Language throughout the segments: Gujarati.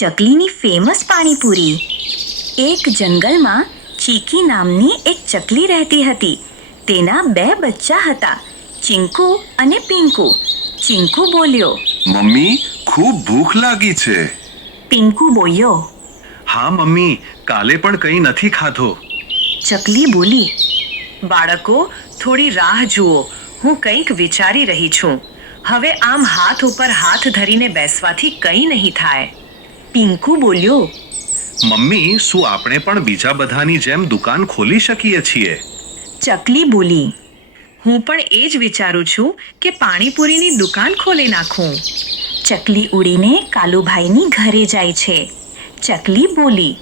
ચકલીની ફેમસ પાણીપુરી. એક જંગલમાં ચીકી નામની એક ચકલી રહેતી હતી. તેના 2 બચ્ચા હતા, ચિંકુ અને પિંકુ. ચિંકુ બોલ્યો, મમ્મી, ખૂબ ભૂખ લાગી છે. પિંકુ બોલ્યો, હા મમ્મી, કાલે પણ કંઈ નથી ખાધો. ચકલી બોલી, બાળકો, થોડી રાહ જુઓ, હું કંઈક વિચારી રહી છું. હવે આમ હાથ ઉપર હાથ ધરીને બેસવાથી કંઈ નહીં થાય. પિંકુ બોલ્યો, મમ્મી, શું આપણે પણ બીજા બધાની જેમ દુકાન ખોલી શકીએ છીએ? ચકલી બોલી, હું પણ એ જ વિચારું છું કે પાણીપુરીની દુકાન ખોલી નાખું. ચકલી ઉડીને કાલુભાઈની ઘરે જાય છે. ચકલી બોલી,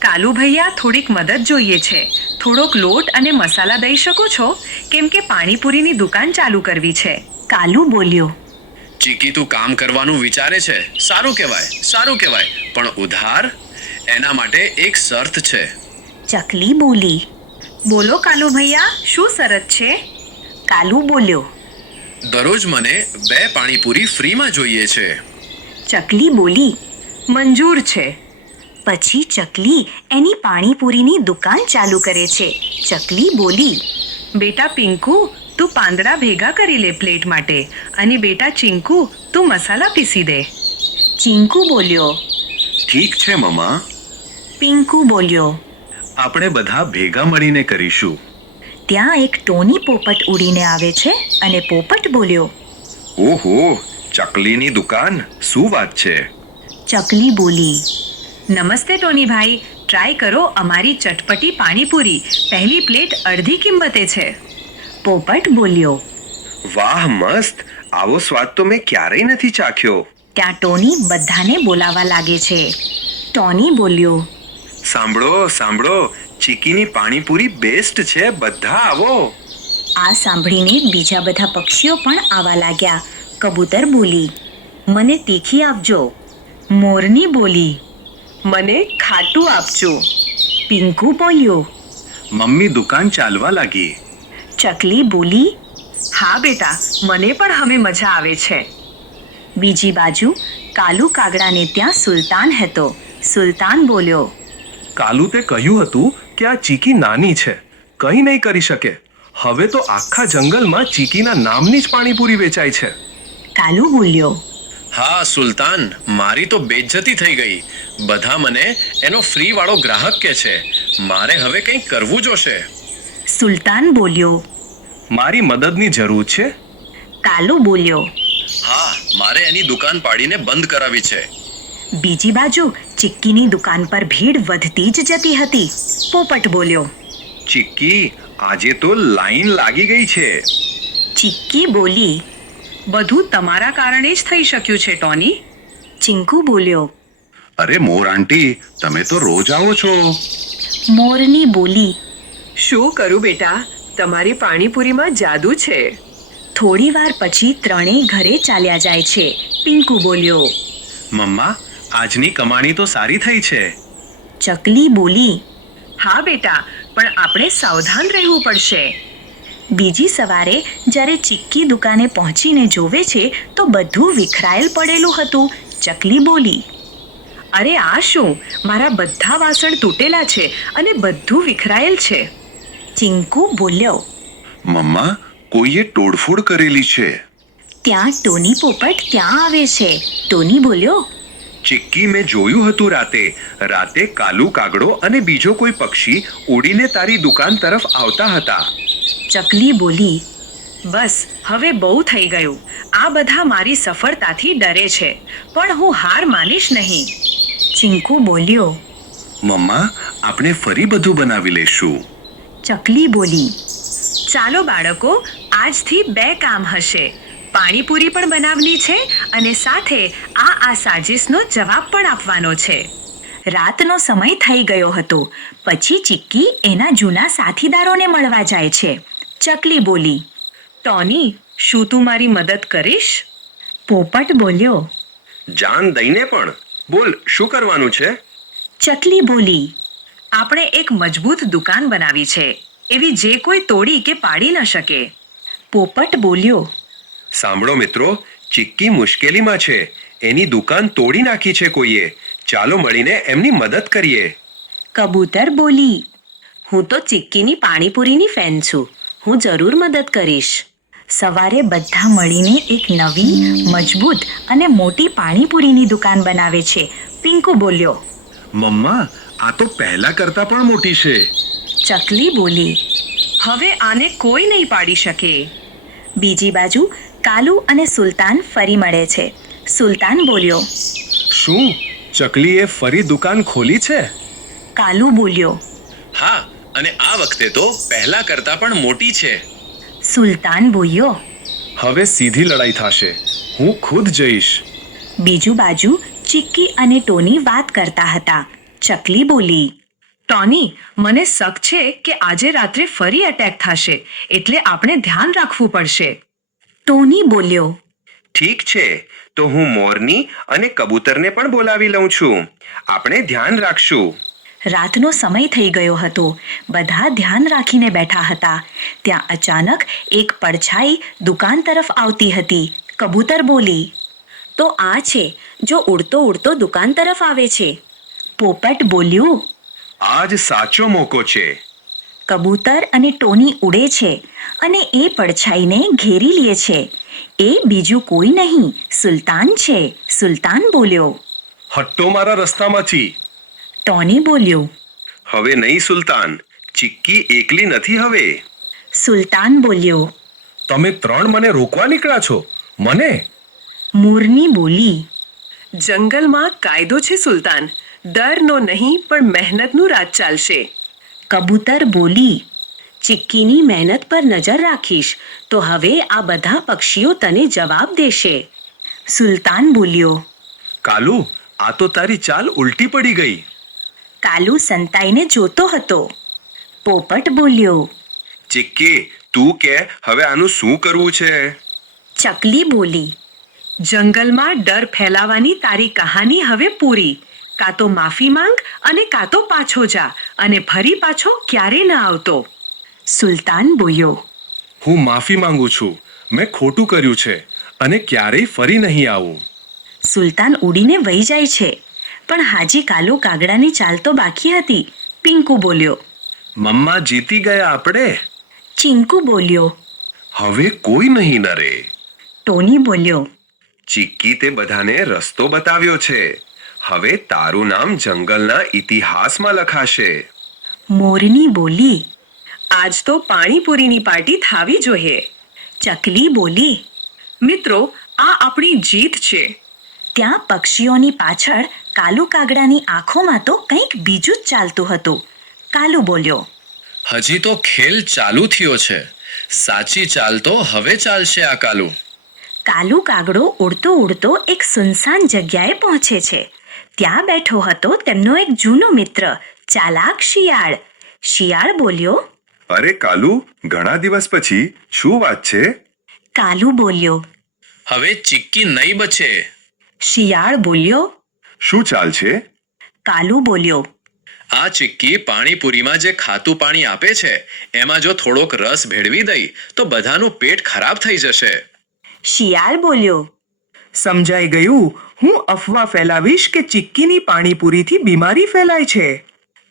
કાલુ ભૈયા, થોડીક મદદ જોઈએ છે. થોડોક લોટ અને મસાલા દઈ શકો છો? કેમ કે પાણીપુરીની દુકાન ચાલુ કરવી છે. કાલુ બોલ્યો, ચીકી તું કામ કરવાનું વિચારે છે, સારું કહેવાય, પણ ઉધાર? એના માટે એક શરત છે. ચકલી બોલી. બોલો કાલુ ભૈયા, શું શરત છે? કાલુ બોલ્યો. દરરોજ મને 2 પાણીપુરી ફ્રીમાં જોઈએ છે. ચકલી બોલી. મંજૂર છે. પછી ચકલી એની પાણીપુરીની દુકાન ચાલુ કરે છે. ચકલી બોલી, બેટા પિંકુ, તું પાંદડા ભેગા કરી લે પ્લેટ માટે, અને બેટા ચિંકુ, તું મસાલા પીસી દે. ચિંકુ બોલ્યો. ઠીક છે મમ્મા, પિંકુ બોલ્યો. આપણે બધા ભેગા મળીને કરીશું. ત્યાં એક ટોની પોપટ ઉડીને આવે છે અને પોપટ બોલ્યો. ઓહો, ચકલીની દુકાન, શું વાત છે? ચકલી બોલી. નમસ્તે ટોનીભાઈ, ટ્રાય કરો અમારી ચટપટી પાણીપુરી. પહેલી પ્લેટ અડધી કિંમતે છે. પોપટ બોલ્યો. વાહ, મસ્ત! આવો સ્વાદ તો મેં ક્યારેય નથી ચાખ્યો. ત્યાં ટોની બધાને બોલાવા લાગે છે. ટોની બોલ્યો. સાંભળો, ચીકીની પાણીપુરી બેસ્ટ છે, બધા આવો. આ સાંભળીને બીજા બધા પક્ષીઓ પણ આવવા લાગ્યા. કબૂતર બોલી, મને તીખી આપજો. મોરની બોલી, મને ખાટું આપજો. પિંકુ બોલ્યો. મમ્મી દુકાન ચાલવા લાગી. ચકલી બોલી. હા બેટા, મને પણ હવે મજા આવે છે. બીજી બાજુ કાલુ કાગડાને ત્યાં સુલતાન હતો. સુલતાન બોલ્યો. કાલુ તે કહ્યું હતું કે આ ચીકી નાની છે, કંઈ નહીં કરી શકે. હવે તો આખા જંગલમાં ચીકીના નામની જ પાણીપુરી વેચાય છે. કાલુ બોલ્યો. હા સુલતાન, મારી તો બેઇજ્જતી થઈ ગઈ. બધા મને એનો ફ્રી વાળો ગ્રાહક કહે છે. મારે હવે કંઈક કરવું જોશે. સુલતાન બોલ્યો. મારી મદદની જરૂર છે. કાલુ બોલ્યો. હા, મારે એની દુકાન પાડીને બંધ કરાવી છે. બીજી બાજુ ચિક્કીની દુકાન પર ભીડ વધતી જ જતી હતી. પોપટ બોલ્યો. ચીક્કી, આજે તો લાઈન લાગી ગઈ છે. ચિક્કી બોલી. બધું તમારા કારણે જ થઈ શક્યું છે ટોની. ચિંકુ બોલ્યો. અરે મોર આંટી, તમે તો રોજ આવો છો. મોરની બોલી. શું કરું બેટા, તમારી પાણીપુરીમાં જાદુ છે. થોડી વાર પછી ત્રણેય ઘરે ચાલ્યા જાય છે. પિંકુ બોલ્યો. મમ્મા, આજની કમાણી તો સારી થઈ છે. ચકલી બોલી. હા બેટા, પણ આપણે સાવધાન રહેવું પડશે. બીજી સવારે જ્યારે ચિક્કી દુકાને પહોંચીને જોવે છે તો બધું વિખરાયેલ પડેલું હતું. ચકલી બોલી. અરે આ શું, મારા બધા વાસણ તૂટેલા છે અને બધું વિખરાયેલ છે. ચિંકુ બોલ્યો. મમ્મા, કોઈએ તોડફોડ કરેલી છે. ત્યાં ટોની પોપટ ત્યાં આવે છે. ટોની બોલ્યો. ચિક્કી, મેં જોયું હતું રાતે કાલુ કાગડો અને બીજો કોઈ પક્ષી ઉડીને તારી દુકાન તરફ આવતા હતા. ચકલી બોલી. બસ હવે બહુ થઈ ગયું. આ બધા મારી સફળતાથી ડરે છે, પણ હું હાર માનીશ નહીં. ચિંકુ બોલ્યો. મમ્મા, આપણે ફરી બધું બનાવી લેશું. ચકલી બોલી. ચાલો બાળકો, આજથી 2 કામ હશે. પાણીપુરી પણ બનાવવાની છે અને સાથે આ સાજિશનો જવાબ પણ આપવાનો છે. રાતનો સમય થઈ ગયો હતો. પછી ચિક્કી એના જૂના સાથીદારોને મળવા જાય છે. ચકલી બોલી. ટોની, શું તું મારી મદદ કરીશ? પોપટ બોલ્યો. જાન દઈને પણ. બોલ, શું કરવાનું છે? ચકલી બોલી. આપણે એક મજબૂત દુકાન બનાવી છે, એવી જે કોઈ તોડી કે પાડી ન શકે. પોપટ બોલ્યો. સાંભળો મિત્રો, ચિક્કી મુશ્કેલીમાં છે. એની દુકાન તોડી નાખી છે કોઈએ. ચાલો મળીને એમની મદદ કરીએ. કબૂતર બોલી, હું તો ચિક્કીની પાણીપુરીની ફેન છું. હું જરૂર મદદ કરીશ. સવારે બધા મળીને એક નવી મજબૂત અને મોટી પાણીપુરીની દુકાન બનાવે છે. પિંકુ બોલ્યો. મમ્મા, આ તો પહેલા કરતા પણ મોટી છે. ચકલી બોલી. હવે આને કોઈ નહીં પાડી શકે. બીજી બાજુ કાલુ અને સુલતાન ફરી મળે છે. સુલતાન બોલ્યો. શું ચકલીએ ફરી દુકાન ખોલી છે? કાલુ બોલ્યો. હા, અને આ વખતે તો પહેલા કરતા પણ મોટી છે. સુલતાન બોલ્યો. હવે સીધી લડાઈ થશે. હું ખુદ જઈશ. બીજુ બાજુ ચિક્કી અને ટોની વાત કરતા હતા. ચકલી બોલી. ટોની, મને શક છે કે આજે રાત્રે ફરી એટેક થશે, એટલે આપણે ધ્યાન રાખવું પડશે. ટોની બોલ્યો. ઠીક છે, તો હું મોરની અને કબૂતરને પણ બોલાવી લઉં છું. આપણે ધ્યાન રાખશું. રાતનો સમય થઈ ગયો હતો. બધા ધ્યાન રાખીને બેઠા હતા. ત્યાં અચાનક એક પડછાઈ દુકાન તરફ આવતી હતી. કબૂતર બોલી. તો આ છે જો ઉડતો ઉડતો દુકાન તરફ આવે છે. પોપટ બોલ્યું. આ જ સાચો મોકો છે. કબૂતર અને ટોની ઉડે છે અને એ પડછાઈને ઘેરી લે છે. એ બીજું કોઈ નહીં, સુલતાન છે. સુલતાન બોલ્યો. હટ્ટો મારા રસ્તામાંથી. ટોની બોલ્યું. હવે નહીં સુલતાન, ચિક્કી એકલી નથી હવે. સુલતાન બોલ્યો. તમે 3 મને રોકવા નીકળ્યા છો? મને? મોરની બોલી. જંગલમાં કાયદો છે સુલતાન. ડરનો નહીં પણ મહેનતનું રાજ ચાલશે. કબૂતર બોલી. ચિક્કીની મહેનત પર નજર રાખીશ તો હવે આ બધા પક્ષીઓ તને જવાબ દેશે. સુલતાન બોલ્યો. કાલુ, આ તો તારી ચાલ ઉલટી પડી ગઈ. કાલુ સંતાઈને જોતો હતો. પોપટ બોલ્યો. ચિક્કી, તું કે હવે આનું શું કરવું છે? ચકલી બોલી. જંગલમાં ડર ફેલાવાની તારી કહાની હવે પૂરી. કાં તો માફી માંગ અને કાં તો પાછો જા, અને ફરી પાછો ક્યારે ન આવતો. સુલતાન બોલ્યો. હું માફી માંગુ છું. મેં ખોટું કર્યું છે અને ક્યારેય ફરી નહીં આવું. સુલતાન ઉડીને વહી જાય છે. પણ હાજી કાલુ કાગડાની ચાલ તો બાકી હતી. પિંકુ બોલ્યો. મમ્મા, જીતી ગયા આપણે. ચિંકુ બોલ્યો. હવે કોઈ નહીં નરે. ટોની બોલ્યો. ચિક્કી તે બધાને રસ્તો બતાવ્યો છે. હવે તારું નામ જંગલના ઇતિહાસમાં લખાશે. મોરની બોલી. આજ તો પાણીપુરીની પાર્ટી થાવી જોઈએ. ચકલી બોલી. મિત્રો, આ આપણી જીત છે. ત્યાં પક્ષીઓની પાછળ કાલુ કાગડાની આંખોમાં તો કંઈક બીજું જ ચાલતું હતું. કાલુ બોલ્યો. હજી તો ખેલ ચાલુ થયો છે. સાચી ચાલ તો હવે ચાલશે આ કાલુ. કાલુ કાગડો ઉડતો ઉડતો એક સુનસાન જગ્યાએ પહોંચે છે. ત્યાં બેઠો હતો તેમનો એક જૂનો મિત્ર, ચાલાક શિયાળ. શિયાળ બોલ્યો. અરે કાલુ, ઘણા દિવસ પછી શું વાત છે? કાલુ બોલ્યો. હવે ચિક્કી નહીં બચે. શિયાળ બોલ્યો. શું ચાલ છે? કાલુ બોલ્યો. આ ચિક્કી પાણીપુરીમાં જે ખાતું પાણી આપે છે એમાં જો થોડોક રસ ભેળવી દઈ તો બધાનું પેટ ખરાબ થઈ જશે. શિયાળ બોલ્યો. સમજાઈ ગયું. હું અફવા ફેલાવીશ કે ચિક્કીની પાણીપુરીથી બીમારી ફેલાય છે.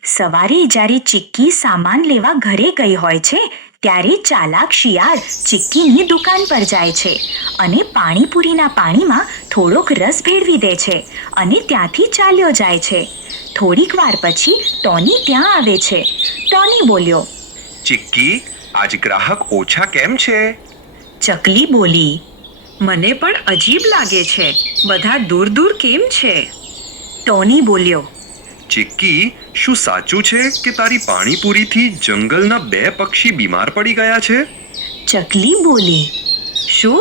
સવારે જ્યારે ચિક્કી સામાન લેવા ઘરે ગઈ હોય છે ત્યારે ચાલાક શિયાળ ચિક્કીની દુકાન પર જાય છે અને પાણીપુરીના પાણીમાં થોડોક રસ ભેળવી દે છે અને ત્યાંથી ચાલ્યો જાય છે. થોડીક વાર પછી ટોની ત્યાં આવે છે. ટોની બોલ્યો. ચિક્કી, આજ ગ્રાહક ઓછા કેમ છે? ચકલી બોલી. મને પણ અજીબ લાગે છે. બધા દૂર દૂર કેમ છે? ટોની બોલ્યો. ચિક્કી, શું સાચું છે કે તારી પાણીપુરીથી જંગલના 2 પક્ષી બીમાર પડી ગયા છે? ચકલી બોલી. શું?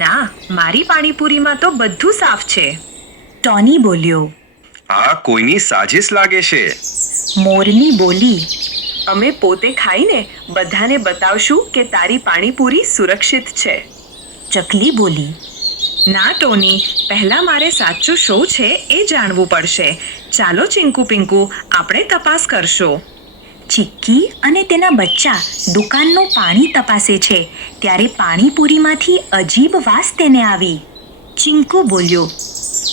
ના, મારી પાણીપુરીમાં તો બધું સાફ છે. ટોની બોલ્યો. આ કોઈની સાજિશ લાગે છે. મોરની બોલી. અમે પોતે ખાઈને બધાને બતાવશું કે તારી પાણીપુરી સુરક્ષિત છે. ચકલી બોલી. ના ટોની, પહેલા મારે સાચું શું છે એ જાણવું પડશે. ચાલો ચિંકુ પિંકુ, આપણે તપાસ કરશું. ચિક્કી અને તેના બચ્ચા દુકાનનું પાણી તપાસે છે ત્યારે પાણીપુરીમાંથી અજીબ વાસ તેને આવી. ચિંકુ બોલ્યો.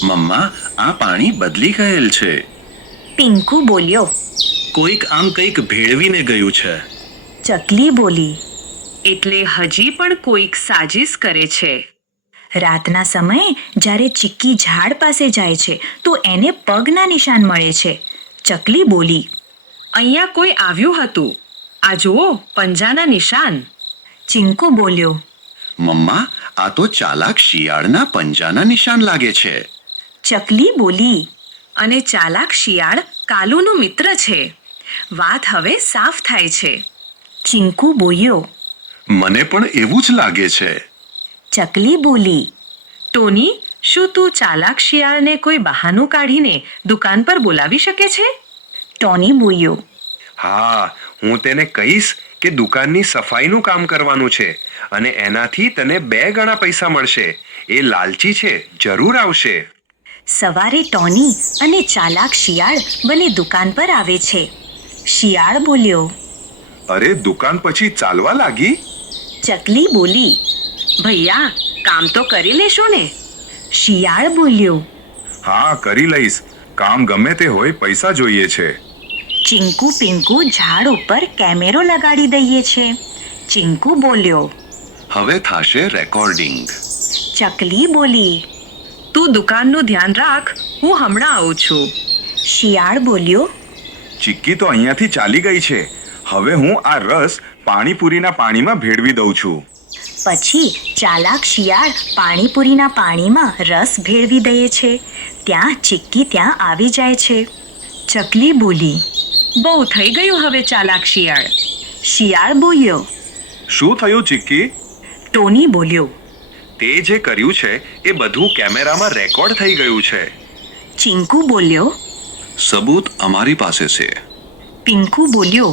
મમ્મા આ પાણી બદલી ગયેલ છે. પિંકુ બોલ્યો. કોઈક આમ કંઈક ભેળવીને ગયું છે. ચકલી બોલી. એટલે હજી પણ કોઈક સાજીશ કરે છે. રાતના સમયે જ્યારે ચીક્કી ઝાડ પાસે જાય છે તો એને પગના નિશાન મળે છે. ચકલી બોલી. અહીંયા કોઈ આવ્યું હતું. આ જુઓ પંજાના નિશાન. ચીંકુ બોલ્યો. મમ્મા આ તો ચાલાક શિયાળના પંજાના નિશાન લાગે છે. ચકલી બોલી. અને ચાલાક શિયાળ કાલુનું મિત્ર છે. વાત હવે સાફ થાય છે. ચીંકુ બોલ્યો. મને પણ એવું જ લાગે છે. ચકલી બોલી. ટોની, શું તું ચાલાક શિયાળને કોઈ બહાનું કાઢીને દુકાન પર બોલાવી શકે છે? ટોની બોલ્યો. હા, હું તેને કહીશ કે દુકાનની સફાઈનું કામ કરવાનું છે અને એનાથી તને 2 ગણા પૈસા મળશે. એ લાલચી છે, જરૂર આવશે. સવારે ટોની અને ચાલાક શિયાળ બંને દુકાન પર આવે છે. શિયાળ બોલ્યો. અરે દુકાન પછી ચાલવા લાગી? ચકલી બોલી. ભૈયા, કામ તો કરી લેશો ને? શિયાળ બોલ્યો. હા કરી લઈશ. કામ ગમે તે હોય પૈસા જોઈએ છે. ચીંકુ પિંકુ ઝાડ ઉપર કેમેરો લગાડી દઈએ છે. ચીંકુ બોલ્યો. હવે થાશે રેકોર્ડિંગ. ચકલી બોલી. તું દુકાનનું ધ્યાન રાખ, હું હમણાં આવું છું. શિયાળ બોલ્યો. ચિક્કી તો અહીંયાથી ચાલી ગઈ છે. હવે હું આ રસ પાણીપુરીના પાણીમાં ભેળવી દઉં છું. પછી ચાલાક શિયાળ પાણીપુરીના પાણીમાં રસ ભેળવી દે છે. ત્યાં ચીક્કી ત્યાં આવી જાય છે. ચકલી બોલી. બહુ થઈ ગયું હવે ચાલાક શિયાળ. શિયાળ બોલ્યો. શું થયું ચિક્કી? ટોની બોલ્યો. તે જે કર્યું છે એ બધું કેમેરામાં રેકોર્ડ થઈ ગયું છે. ચીંકુ બોલ્યો. સબૂત અમારી પાસે છે. પિંકુ બોલ્યો.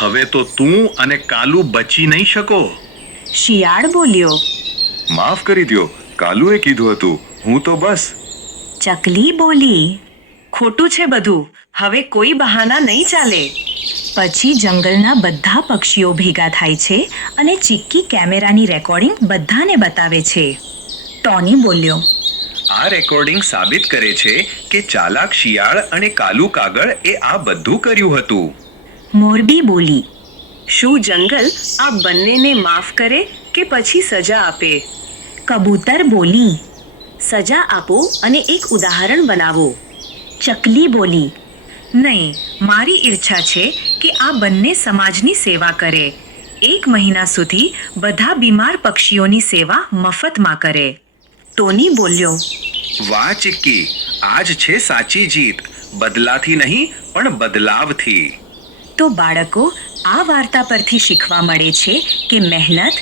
હવે તો તું અને કાલુ બચી નહીં શકો. શિયાળ બોલ્યો. માફ કરી દ્યો, કાલુએ કીધું હતું. હું તો બસ. ચકલી બોલી. ખોટું છે બધું. હવે કોઈ બહાના નહીં ચાલે. પછી જંગલના બધા પક્ષીઓ ભેગા થાય છે અને ચીક્કી કેમેરાની રેકોર્ડિંગ બધાને બતાવે છે. ટોની બોલ્યો. આ રેકોર્ડિંગ સાબિત કરે છે કે ચાલાક શિયાળ અને કાલુ કાગળ એ આ બધું કર્યું હતું. મોરબી બોલી. શું જંગલ આ બંનેને માફ કરે કે પછી સજા આપે? કબૂતર બોલી. સજા આપો અને એક ઉદાહરણ બનાવો. ચકલી બોલી. નહીં, મારી ઈચ્છા છે કે આ બંને સમાજની સેવા કરે. 1 મહિના સુધી બધા બીમાર પક્ષીઓની સેવા મફતમાં કરે. ટોની બોલ્યો. વાહ ચિક્કી, આજ છે સાચી જીત. બદલાથી નહીં પણ બદલાવથી. તો બાળકો, આ વાર્તા પરથી શીખવા મળે છે કે મહેનત,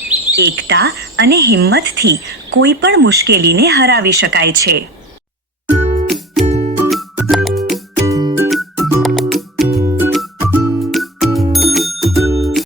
એકતા અને હિંમતથી કોઈ પણ મુશ્કેલીને હરાવી શકાય છે.